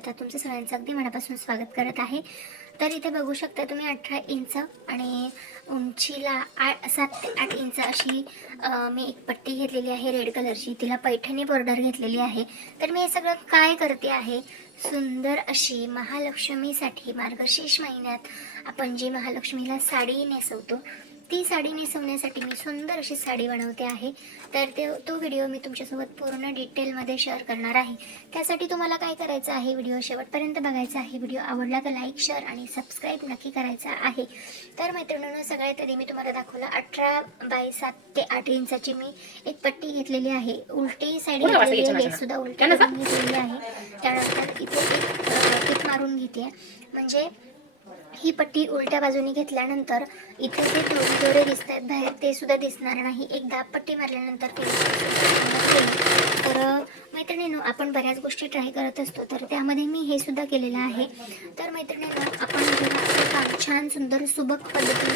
आता तुमचं सगळ्यांचं अगदी मनापासून स्वागत करत आहे. तर इथे बघू शकता तुम्ही अठरा इंच आणि उंचीला आठ सात ते आठ इंच अशी मी एक पट्टी घेतलेली आहे रेड कलरची. तिला पैठणी बॉर्डर घेतलेली आहे. तर मी हे सगळं काय करते आहे? सुंदर अशी महालक्ष्मीसाठी मार्गशीर्ष महिन्यात आपण जी महालक्ष्मीला साडी नेसवतो ती साडी नेसवण्यासाठी मी सुंदर अशी साडी बनवते आहे. तर ते तो व्हिडिओ मी तुमच्यासोबत पूर्ण डिटेलमध्ये शेअर करणार आहे. त्यासाठी तुम्हाला काय करायचं आहे व्हिडिओ शेवटपर्यंत बघायचा आहे. व्हिडिओ आवडला तर लाईक शेअर आणि सबस्क्राईब नक्की करायचा आहे. तर मैत्रिणींनो सगळ्यात आधी मी तुम्हाला दाखवलं अठरा बाय सात ते आठ इंचाची मी एक पट्टी घेतलेली आहे. उलटी साईड घेतलेली ना? सुद्धा उलटी घेतलेली आहे. त्यानंतर इथे टीप मारून घेते. म्हणजे ही पट्टी उलट्या बाजूने घेतल्यानंतर इथे जे दोरे दोरे दिसत आहेत बाहेर ते सुद्धा दिसणार नाही. एकदा पट्टी मारल्यानंतर ते तर मैत्रिणींनो आपण बऱ्याच गोष्टी ट्राय करत असतो. तर त्यामध्ये मी हे सुद्धा केलेलं आहे. तर मैत्रिणींनो आपण काम छान सुंदर सुबक पद्धतीने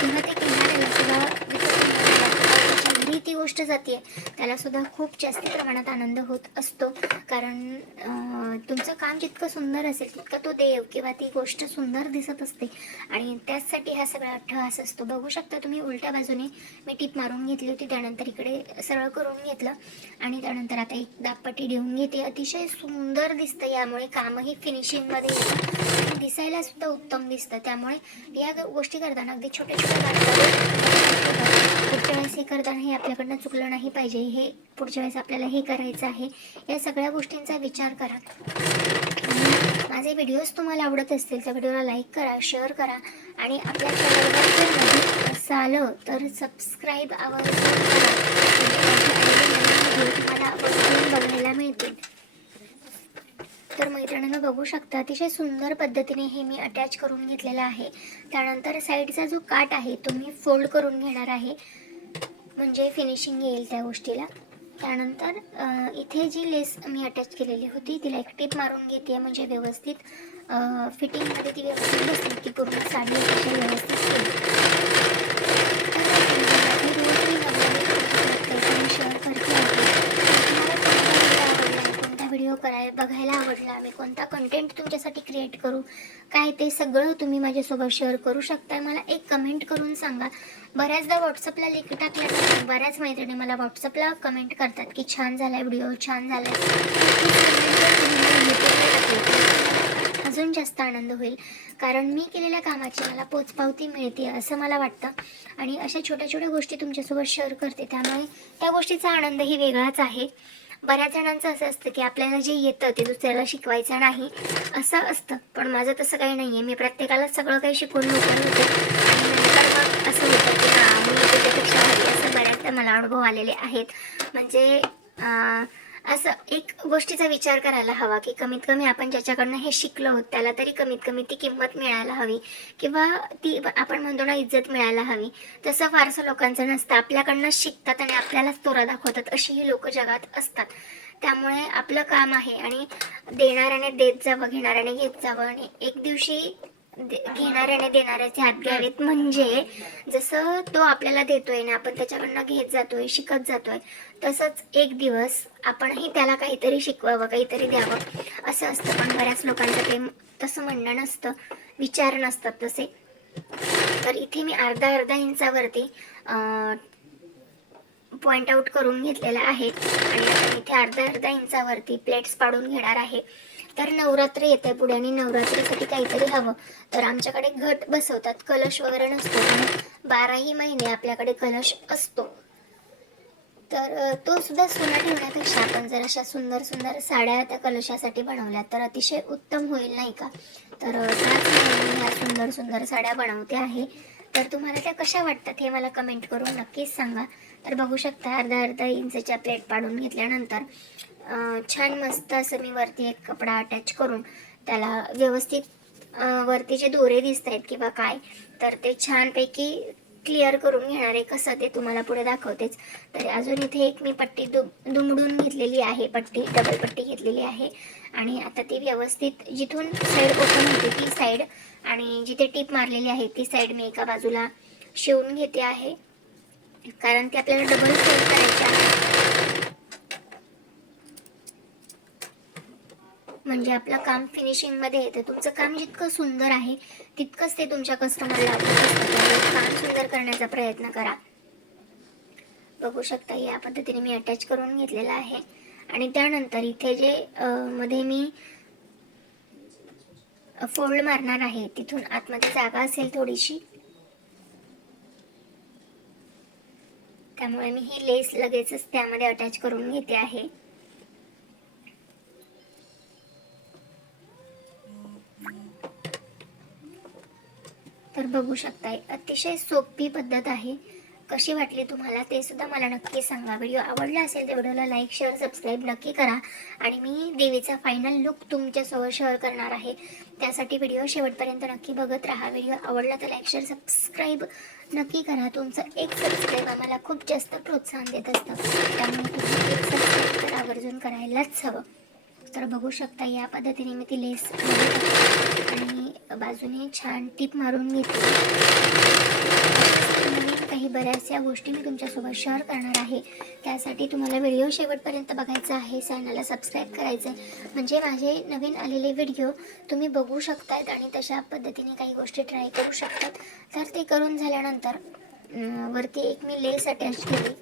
तेव्हा ते किनाऱ्याला सुद्धा विकत घेणाऱ्याला किंवा त्याच्या घरी ती गोष्ट जाते त्याला सुद्धा खूप जास्त प्रमाणात आनंद होत असतो. कारण तुमचं काम जितकं सुंदर असेल तितकं तो देव किंवा ती गोष्ट सुंदर दिसत असते. आणि त्याचसाठी हा सगळा अट्टहास असतो. बघू शकता तुम्ही उलट्या बाजूने मी टीप मारून घेतली होती त्यानंतर इकडे सरळ करून घेतलं. आणि त्यानंतर आता एक दापपट्टी देऊन घेते. अतिशय सुंदर दिसतं यामुळे कामही फिनिशिंगमध्ये येतं. दिसायला सुद्धा उत्तम दिसतं. त्यामुळे या गोष्टी करताना अगदी छोट्या छोट्या पुढच्या वेळेस हे करताना हे आपल्याकडनं चुकलं नाही पाहिजे. हे पुढच्या वेळेस आपल्याला हे करायचं आहे. या सगळ्या गोष्टींचा विचार करा. माझे व्हिडिओज तुम्हाला आवडत असतील तर व्हिडिओला लाईक करा शेअर करा आणि आपल्या चॅनलवर जर नवीन तर सबस्क्राईब आवर्जून तुम्हाला बघायला मिळतील. तर मैत्रिणीनं बघू शकता अतिशय सुंदर पद्धतीने हे मी अटॅच करून घेतलेलं आहे. त्यानंतर साईडचा जो काट आहे तो मी फोल्ड करून घेणार आहे. म्हणजे फिनिशिंग येईल त्या गोष्टीला. त्यानंतर इथे जी लेस मी अटॅच केलेली होती तिला एक टिप मारून घेते म्हणजे व्यवस्थित फिटिंगमध्ये ती व्यवस्थित बसली की पूर्ण साडी अतिशय व्यवस्थित येईल शेअर करते आहे कोणता व्हिडिओ कराय बघायला आवडला. मी कोणता कंटेंट तुमच्यासाठी क्रिएट करू? काय ते सगळं तुम्ही माझ्यासोबत शेअर करू शकताय. मला एक कमेंट करून सांगा. बऱ्याचदा व्हॉट्सअपला लिंक टाकल्यानंतर बऱ्याच मैत्रिणी मला व्हॉट्सअपला कमेंट करतात की छान झालाय व्हिडिओ छान झालाय. अजून जास्त आनंद होईल. कारण मी केलेल्या कामाची मला पोचपावती मिळते असं मला वाटतं. आणि अशा छोट्या छोट्या गोष्टी तुमच्यासोबत शेअर करते त्यामुळे त्या गोष्टीचा आनंदही वेगळाच आहे. बऱ्याच जणांचं असं असतं की आपल्याला जे येतं ते दुसऱ्याला शिकवायचं नाही असं असतं. पण माझं तसं काही नाही आहे मी प्रत्येकाला सगळं काही शिकून मोकळं होते. आणि नंतर मग असं होतं की हां मी त्याच्यापेक्षा असं बऱ्याचदा मला अनुभव आलेले आहेत. म्हणजे असं एक गोष्टीचा विचार करायला हवा की कमीत कमी आपण ज्याच्याकडनं हे शिकलो आहोत त्याला तरी कमीत कमी ती किंमत मिळायला हवी किंवा ती आपण म्हणतो ना इज्जत मिळायला हवी. तसं फारसं लोकांचं नसतं. आपल्याकडनं शिकतात आणि आपल्यालाच तोरा दाखवतात. अशीही लोक जगात असतात. त्यामुळे आपलं काम आहे आणि देणाऱ्याने देत जावं घेणाऱ्याने घेत जावं आणि एक दिवशी घेणाऱ्याने देणाऱ्याचे हात घ्यावेत. म्हणजे जसं तो आपल्याला देतोय आणि आपण त्याच्याकडनं घेत जातोय शिकत जातोय तसंच एक दिवस आपणही त्याला काहीतरी शिकवावं काहीतरी द्यावं. असं असतं. पण बऱ्याच लोकांचं ते तसं म्हणणं नसतं. विचार नसतात तसे. तर इथे मी अर्धा अर्धा इंचावरती पॉइंट आउट करून घेतलेला आहे. आणि इथे अर्धा अर्धा इंचावरती प्लेट्स पाडून घेणार आहे. तर नवरात्र येते पुढे आणि नवरात्रीसाठी काहीतरी हवं. तर आमच्याकडे घट बसवतात कलश वगैरे नसतो. आणि बाराही महिने आपल्याकडे कलश असतो. तर तो सुद्धा सोना ठेवण्यापेक्षा आपण जर अशा सुंदर सुंदर साड्या त्या कलशासाठी बनवल्या तर अतिशय उत्तम होईल नाही का? तर त्याच ह्या सुंदर सुंदर साड्या बनवते आहे. तर तुम्हाला त्या कशा वाटतात हे मला कमेंट करून नक्कीच सांगा. तर बघू शकता अर्धा अर्धा इंचच्या प्लेट पाडून घेतल्यानंतर छान मस्त असं मी वरती एक कपडा अटॅच करून त्याला व्यवस्थित वरती जे दोरे दिसत आहेत किंवा काय तर ते छानपैकी क्लिअर करून घेणार आहे कसं ते तुम्हाला पुढे दाखवतेच. तर अजून इथे एक मी पट्टी दु दुमडून घेतलेली आहे पट्टी डबल पट्टी घेतलेली आहे. आणि आता ती व्यवस्थित जिथून साईड ओपन होते ती साईड आणि जिथे टीप मारलेली आहे ती साईड मी एका बाजूला शिवून घेते आहे. कारण ती आपल्याला डबल फोल्ड करायची आहे. म्हणजे आपलं काम फिनिशिंगमध्ये येतं. तुमचं काम जितकं सुंदर आहे तितकंच ते तुमच्या कस्टमरला काम सुंदर करण्याचा प्रयत्न करा. बघू शकता या पद्धतीने मी अटॅच करून घेतलेला आहे. आणि त्यानंतर इथे जे मध्ये मी फोल्ड मारणार आहे. तिथून आतमध्ये जागा असेल थोडीशी. त्यामुळे मी ही लेस लगेचच त्यामध्ये अटॅच करून घेते आहे. तर बघू शकताय. अतिशय सोपी पद्धत आहे. कशी वाटली तुम्हाला ते सुद्धा मला नक्की सांगा. व्हिडिओ आवडला असेल तर व्हिडिओला लाईक शेअर सबस्क्राईब नक्की करा. आणि मी देवीचा फायनल लुक तुमच्यासोबत शेअर करणार आहे. त्यासाठी व्हिडिओ शेवटपर्यंत नक्की बघत राहा. व्हिडिओ आवडला तर लाईक शेअर सबस्क्राईब नक्की करा. तुमचं एक सबस्क्राईब आम्हाला खूप जास्त प्रोत्साहन देत असतं. त्यामुळे तुम्ही एक सबस्क्राईब तर आवर्जून करायलाच हवं. तर बघू शकता या पद्धतीने मी ती लेस बाजूने छान टीप मारून घेतली काही बऱ्याचशा गोष्टी मी तुमच्यासोबत शेअर करणार आहे. त्यासाठी तुम्हाला व्हिडिओ शेवटपर्यंत बघायचा आहे. चॅनलला सबस्क्राईब करायचं आहे. म्हणजे माझे नवीन आलेले व्हिडिओ तुम्ही बघू शकतात आणि तशा पद्धतीने काही गोष्टी ट्राय करू शकतात. तर ते करून झाल्यानंतर वरती एक मी लेस अटॅच केली.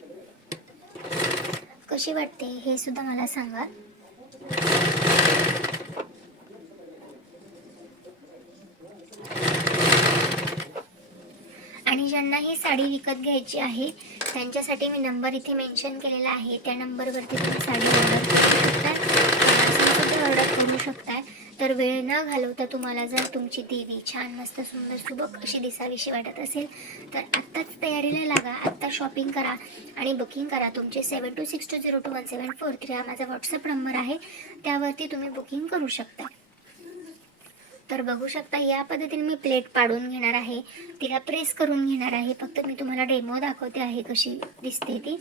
कशी वाटते हे सुद्धा मला सांगा आणि ज्यांना ही साडी विकत घ्यायची आहे. त्यांच्यासाठी मी नंबर इथे मेन्शन केलेला आहे. त्या नंबरवरती तुम्ही साडी ऑर्डर ऑर्डर करू शकताय. तर वेळ न घालवता तुम्हाला जर तुमची देवी छान मस्त सुंदर सुबक अशी दिसावीशी वाटत असेल तर आत्ताच तयारीला लागा. आत्ता शॉपिंग करा आणि बुकिंग करा. तुमचे seven two six two zero two one seven four three हा माझा व्हॉट्सअप नंबर आहे. त्यावरती तुम्ही बुकिंग करू शकता. तर बघू शकता या पद्धतीने मी प्लेट पाडून घेणार आहे. तिला प्रेस करून घेणार आहे. फक्त मी तुम्हाला डेमो दाखवते आहे कशी दिसते ती.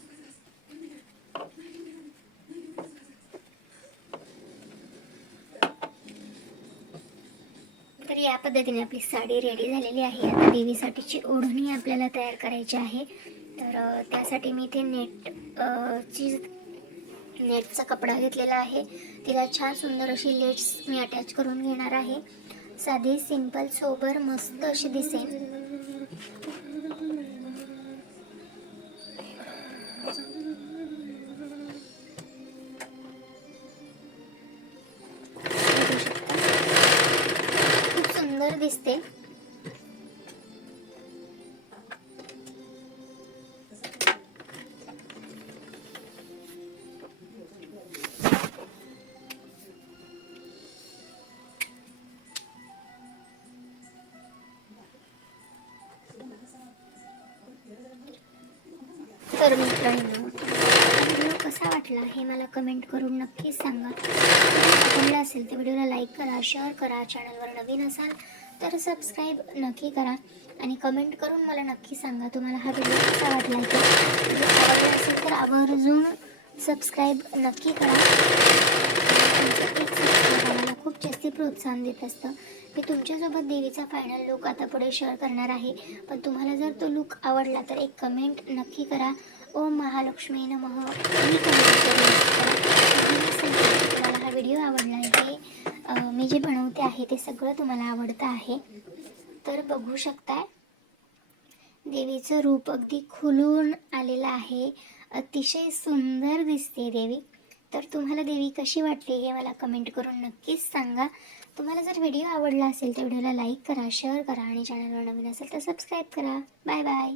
तर या पद्धतीने आपली साडी रेडी झालेली आहे. आता देवीसाठीची ओढणी आपल्याला तयार करायची आहे. तर त्यासाठी मी इथे नेट ची नेटचा कपडा घेतलेला आहे. तिला छान सुंदर अशी लेट्स मी अटॅच करून घेणार आहे. साधी सिंपल सोबर मस्त अशी दिसेल तर मित्रांनो व्हिडिओ कसा वाटला हे मला कमेंट करून नक्कीच सांगा. आवडला असेल तर व्हिडिओला लाईक करा शेअर करा चॅनलवर नवीन असाल तर सबस्क्राईब नक्की करा. आणि कमेंट करून मला नक्की सांगा तुम्हाला हा व्हिडिओ कसा वाटला ते आवडला असेल तर आवर्जून सबस्क्राईब नक्की करा. तुमचं खूप जास्ती प्रोत्साहन देत असतं. मी तुमच्यासोबत देवीचा फायनल लुक आता पुढे शेअर करणार आहे. पण तुम्हाला जर तो लुक आवडला तर एक कमेंट नक्की करा. ओम महालक्ष्मी नमः. मी तुम्हाला हा व्हिडिओ आवडला आहे. मी जे बनवते आहे ते सगळं तुम्हाला आवडतं आहे. तर बघू शकताय देवीचं रूप अगदी खुलून आलेलं आहे. अतिशय सुंदर दिसते देवी. तर तुम्हाला देवी कशी वाटली हे मला कमेंट करून नक्कीच सांगा. तुम्हाला जर व्हिडिओ आवडला असेल तर व्हिडिओला लाईक करा शेअर करा आणि चॅनलवर नवीन असेल तर सबस्क्राईब करा. Bye bye.